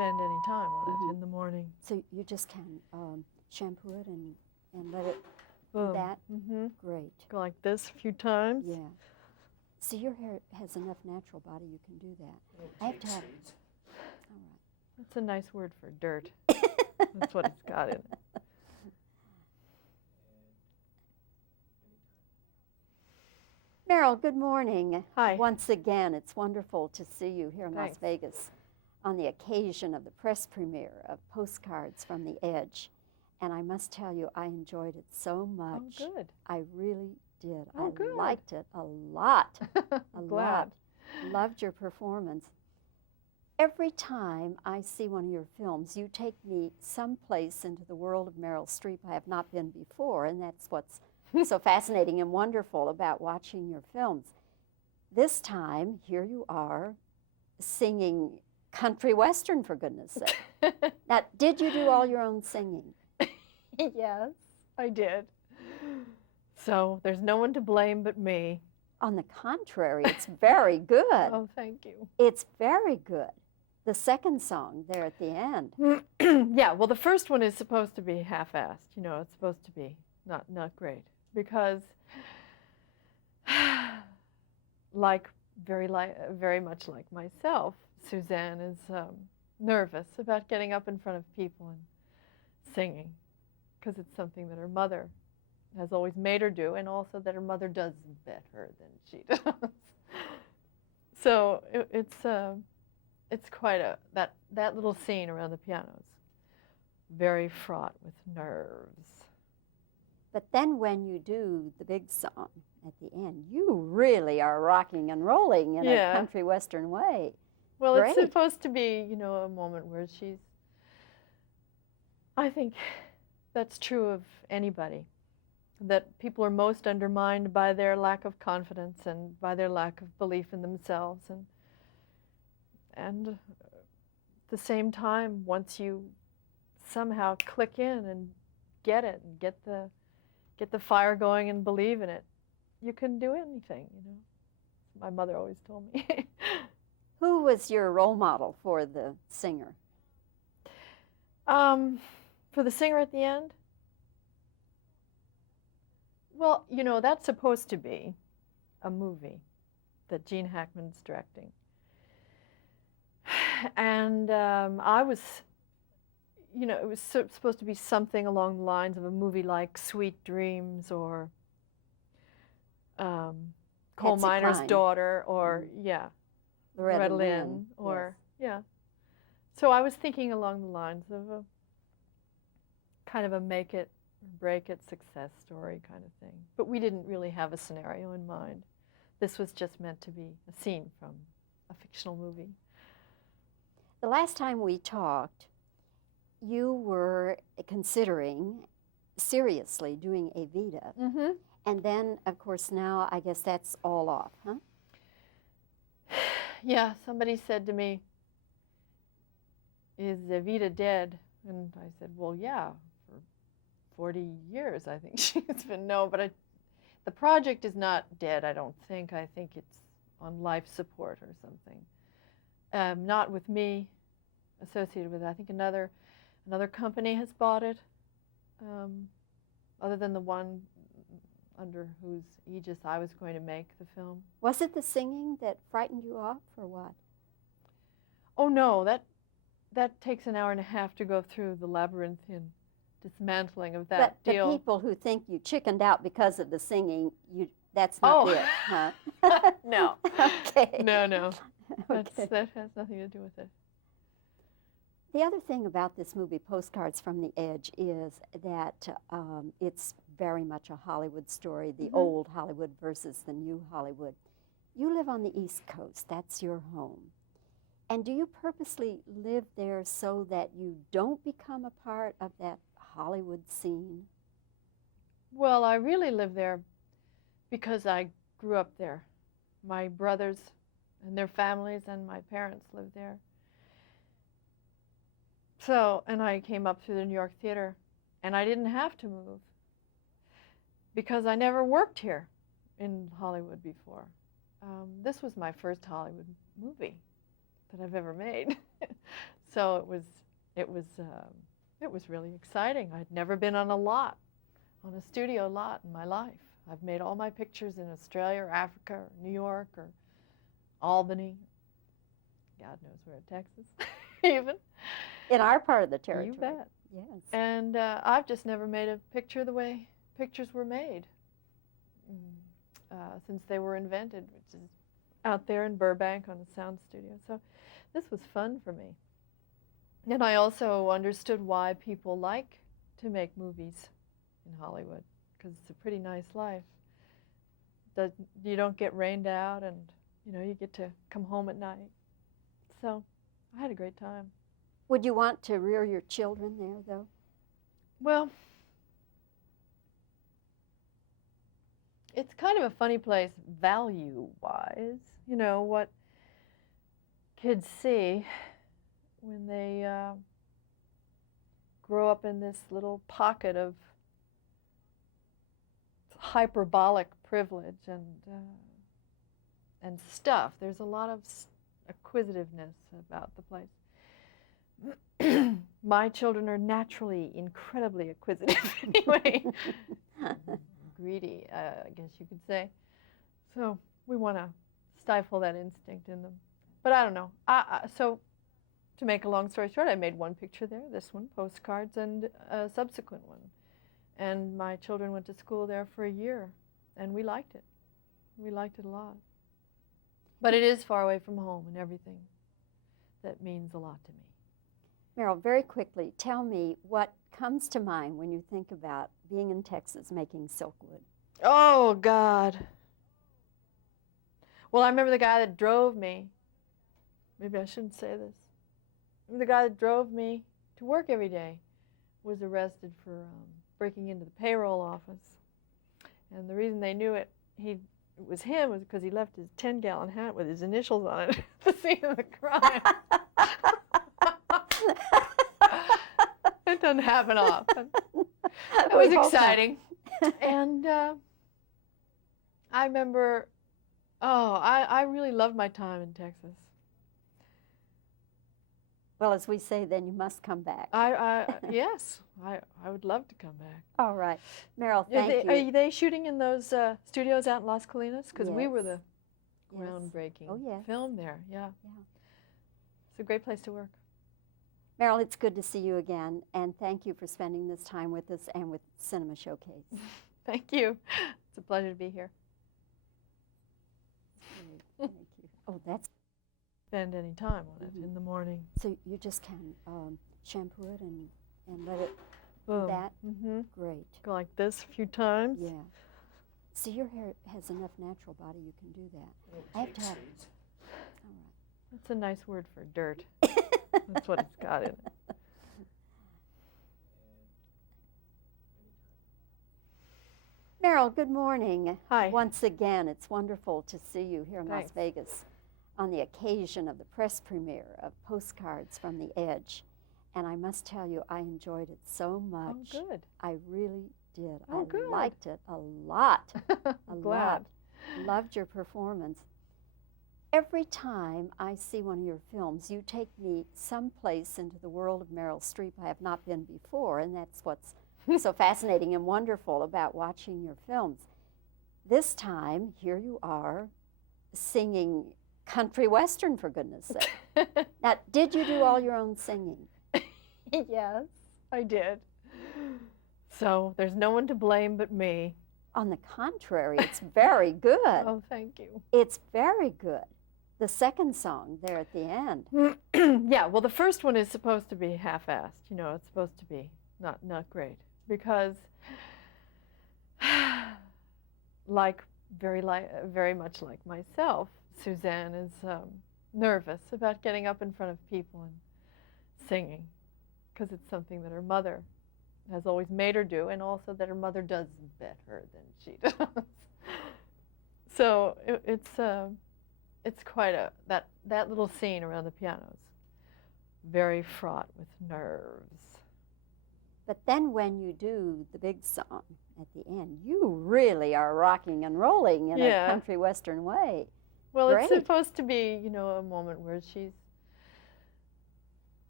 spend any time on it in the morning. So you just can shampoo it and let it Boom. do that? Mm-hmm. Great. Go like this a few times. Yeah. See, your hair has enough natural body, you can do that. I have to have it. All right. That's a nice word for dirt. That's what it's got in it. Meryl, good morning. Hi. Once again, it's wonderful to see you here in Thanks. Las Vegas on the occasion of the press premiere of Postcards from the Edge. And I must tell you, I enjoyed it so much. Oh, good. I really did. Oh, I good. liked it a lot. I'm a glad. lot. Loved your performance. Every time I see one of your films, you take me someplace into the world of Meryl Streep I have not been before, and that's what's so fascinating and wonderful about watching your films. This time, here you are singing country western, for goodness sake. Now, did you do all your own singing? Yes, I did. So there's no one to blame but me. On the contrary, it's very good. Oh, thank you. It's very good. The second song there at the end. Yeah, well, the first one is supposed to be half-assed. You know, it's supposed to be not great because, very much like myself, Suzanne is nervous about getting up in front of people and singing because it's something that her mother has always made her do, and also that her mother does better than she does. So it's quite that little scene around the piano is very fraught with nerves. But then when you do the big song at the end, you really are rocking and rolling in a country western way. Well, Great. It's supposed to be, you know, a moment where I think that's true of anybody, that people are most undermined by their lack of confidence and by their lack of belief in themselves. And at the same time, once you somehow click in and get it and get the fire going and believe in it, you can do anything, you know. My mother always told me. Who was your role model for the singer? For the singer at the end? Well, you know, that's supposed to be a movie that Gene Hackman's directing. And I was, you know, it was supposed to be something along the lines of a movie like Sweet Dreams or Coal Miner's Daughter or, Loretta Lynn or, So I was thinking along the lines of a kind of a make it or break it success story kind of thing. But we didn't really have a scenario in mind. This was just meant to be a scene from a fictional movie. The last time we talked, you were considering seriously doing Evita. Mm-hmm. And then, of course, now I guess that's all off, huh? Yeah, somebody said to me, "Is Evita dead?" And I said, "Well, yeah, for 40 years I think she's been." No, but the project is not dead, I don't think. I think it's on life support or something. Not with me associated with it. I think another company has bought it, other than the one under whose aegis I was going to make the film. Was it the singing that frightened you off, or what? Oh no, that takes an hour and a half to go through the labyrinthian dismantling of that but deal. The people who think you chickened out because of the singing, that's not it, huh? No. Okay. No. Okay. That has nothing to do with it. The other thing about this movie, Postcards from the Edge, is that it's very much a Hollywood story, the old Hollywood versus the new Hollywood. You live on the East Coast. That's your home. And do you purposely live there so that you don't become a part of that Hollywood scene? Well, I really live there because I grew up there. My brothers and their families and my parents lived there. So, and I came up through the New York theater, and I didn't have to move because I never worked here in Hollywood before. This was my first Hollywood movie that I've ever made. So it was really exciting. I'd never been on a studio lot in my life. I've made all my pictures in Australia or Africa or New York or Albany. God knows where, Texas, even. In our part of the territory. You bet. Yes. And I've just never made a picture the way pictures were made since they were invented, which is out there in Burbank on a sound studio. So this was fun for me. And I also understood why people like to make movies in Hollywood, because it's a pretty nice life. You don't get rained out, and you get to come home at night. So I had a great time. Would you want to rear your children there, though? Well, it's kind of a funny place value-wise, what kids see when they grow up in this little pocket of hyperbolic privilege and stuff. There's a lot of acquisitiveness about the place. My children are naturally incredibly acquisitive anyway. Greedy, I guess you could say. So we want to stifle that instinct in them. But I don't know. So to make a long story short, I made one picture there, this one, Postcards, and a subsequent one. And my children went to school there for a year, and we liked it. We liked it a lot. But it is far away from home and everything. That means a lot to me. Meryl, very quickly, tell me what comes to mind when you think about being in Texas making silkwood. Oh, God. Well, I remember the guy that drove me. Maybe I shouldn't say this. The guy that drove me to work every day was arrested for breaking into the payroll office. And the reason they knew it was him was because he left his 10-gallon hat with his initials on it at the scene of the crime. It doesn't happen often. It was exciting. And I remember, I really loved my time in Texas. Well, as we say, then you must come back. Yes, I would love to come back. All right. Meryl, thank you. Are they shooting in those studios out in Las Colinas? Because we were the Yes. groundbreaking film there. Yeah. It's a great place to work. Meryl, it's good to see you again, and thank you for spending this time with us and with Cinema Showcase. Thank you. It's a pleasure to be here. Thank you. Oh, that's... Spend any time on it in the morning. So you just can shampoo it and let it Boom. do that? Mm-hmm. Great. Go like this a few times. Yeah. So your hair has enough natural body, you can do that. I have to have it. All right. That's a nice word for dirt. That's what it's got in it. Meryl, good morning. Hi. Once again, it's wonderful to see you here in Thanks. Las Vegas on the occasion of the press premiere of Postcards from the Edge. And I must tell you, I enjoyed it so much. Oh, good. I really did. Oh, I good. liked it a lot. I'm glad. Loved your performance. Every time I see one of your films, you take me someplace into the world of Meryl Streep I have not been before, and that's what's so fascinating and wonderful about watching your films. This time, here you are singing country western, for goodness sake. Now, did you do all your own singing? Yes, I did. So there's no one to blame but me. On the contrary, it's very good. Oh, thank you. It's very good. The second song there at the end. Yeah, well, the first one is supposed to be half-assed. It's supposed to be not great because, very much like myself, Suzanne is nervous about getting up in front of people and singing because it's something that her mother has always made her do, and also that her mother does better than she does. So it's quite that little scene around the pianos, very fraught with nerves. But then when you do the big song at the end, you really are rocking and rolling in a country western way. Well, Great. It's supposed to be, a moment where she's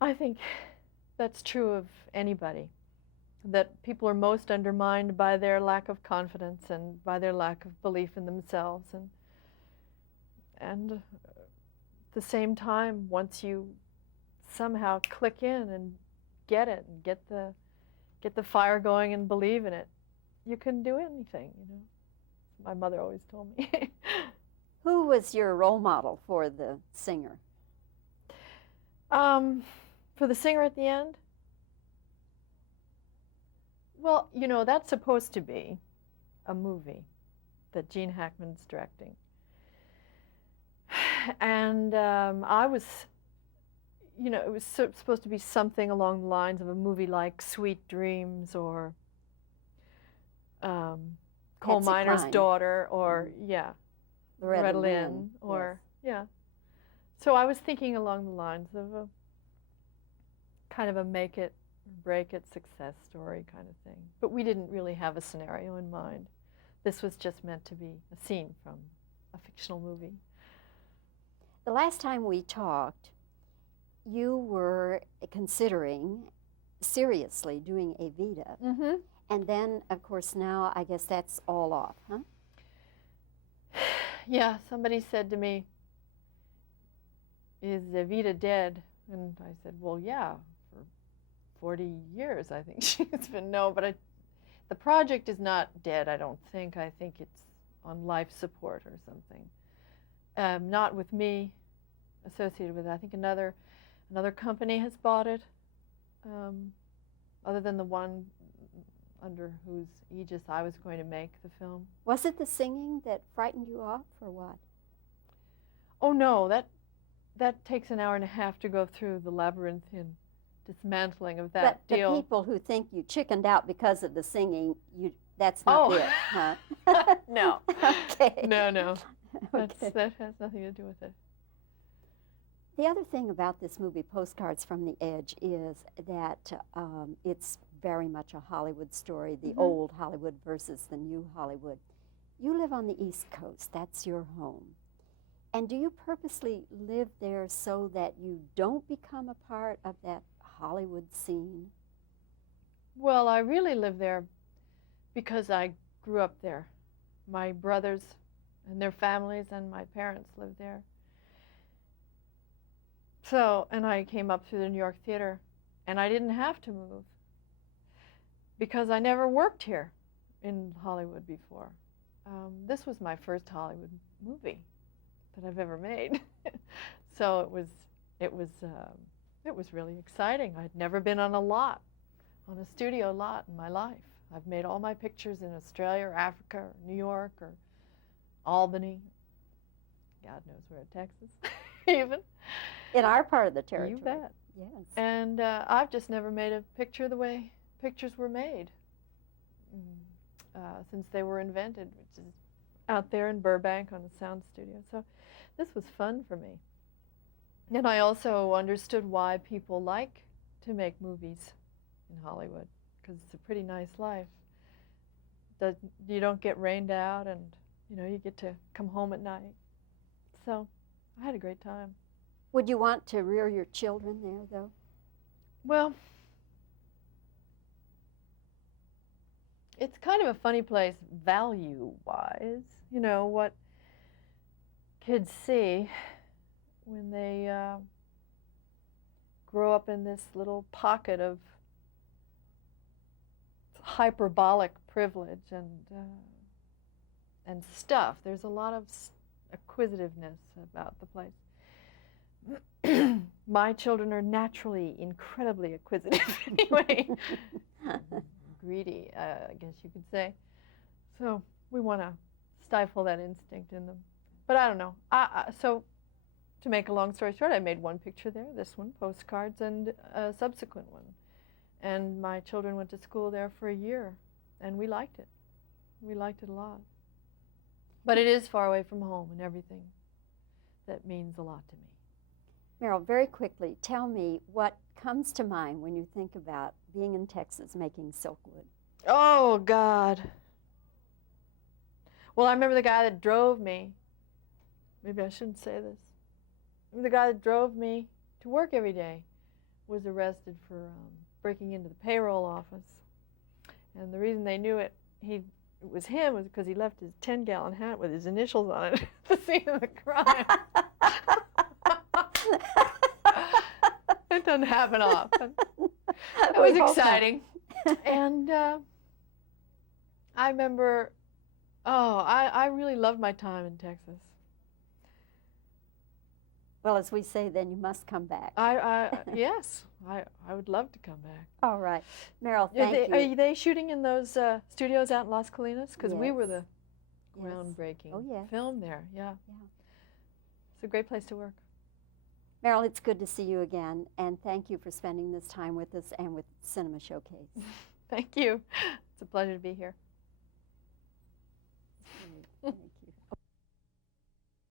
I think that's true of anybody, that people are most undermined by their lack of confidence and by their lack of belief in themselves. And at the same time, once you somehow click in and get it and get the fire going and believe in it, you can do anything, you know. My mother always told me. Who was your role model for the singer? For the singer at the end? Well, you know, that's supposed to be a movie that Gene Hackman's directing. And I was, you know, it was supposed to be something along the lines of a movie like Sweet Dreams or Coal Patsy Miner's Cline. Daughter or, yeah, Loretta Lynn, Lynn, or, yes. yeah. So I was thinking along the lines of a kind of a make it or break it success story kind of thing. But we didn't really have a scenario in mind. This was just meant to be a scene from a fictional movie. The last time we talked, you were considering seriously doing Evita. Mm-hmm. And then, of course, now I guess that's all off, huh? Yeah, somebody said to me, "Is Evita dead?" And I said, "Well, yeah, for 40 years, I think she's been." No, but the project is not dead, I don't think. I think it's on life support or something. Not with me associated with it. I think another company has bought it, other than the one under whose aegis I was going to make the film. Was it the singing that frightened you off, or what? Oh no, that takes an hour and a half to go through the labyrinthian dismantling of that but deal. the people who think you chickened out because of the singing, that's not it, huh? No. Okay. No. Okay. That has nothing to do with it. The other thing about this movie, Postcards from the Edge, is that it's very much a Hollywood story, the old Hollywood versus the new Hollywood. You live on the East Coast. That's your home. And do you purposely live there so that you don't become a part of that Hollywood scene? Well, I really live there because I grew up there. My brothers and their families and my parents lived there. So, and I came up through the New York theater, and I didn't have to move because I never worked here in Hollywood before. This was my first Hollywood movie that I've ever made. So it was really exciting. I'd never been on a studio lot in my life. I've made all my pictures in Australia or Africa or New York or Albany. God knows where, Texas, even. In our part of the territory. You bet. Yes. And I've just never made a picture the way pictures were made since they were invented, which is out there in Burbank on a sound studio. So this was fun for me. And I also understood why people like to make movies in Hollywood, because it's a pretty nice life. You don't get rained out, and you get to come home at night. So I had a great time. Would you want to rear your children there, though? Well, it's kind of a funny place value-wise. What kids see when they grow up in this little pocket of hyperbolic privilege and stuff. There's a lot of acquisitiveness about the place. My children are naturally incredibly acquisitive anyway. Greedy, I guess you could say. So we want to stifle that instinct in them. But I don't know. So to make a long story short, I made one picture there, this one, Postcards, and a subsequent one. And my children went to school there for a year, and we liked it. We liked it a lot. But it is far away from home and everything. That means a lot to me. Meryl, very quickly, tell me what comes to mind when you think about being in Texas making Silkwood. Oh, God. Well, I remember the guy that drove me. Maybe I shouldn't say this. The guy that drove me to work every day was arrested for breaking into the payroll office. And the reason they knew it was him was because he left his 10-gallon hat with his initials on it at the scene of the crime. It doesn't happen often. It was exciting. And I remember, I really loved my time in Texas. Well, as we say, then you must come back. Yes, I would love to come back. All right. Meryl, thank you. Are they shooting in those studios out in Las Colinas? Because we were the Yes. groundbreaking film there. Yeah. Yeah. It's a great place to work. Meryl, it's good to see you again, and thank you for spending this time with us and with Cinema Showcase. Thank you. It's a pleasure to be here.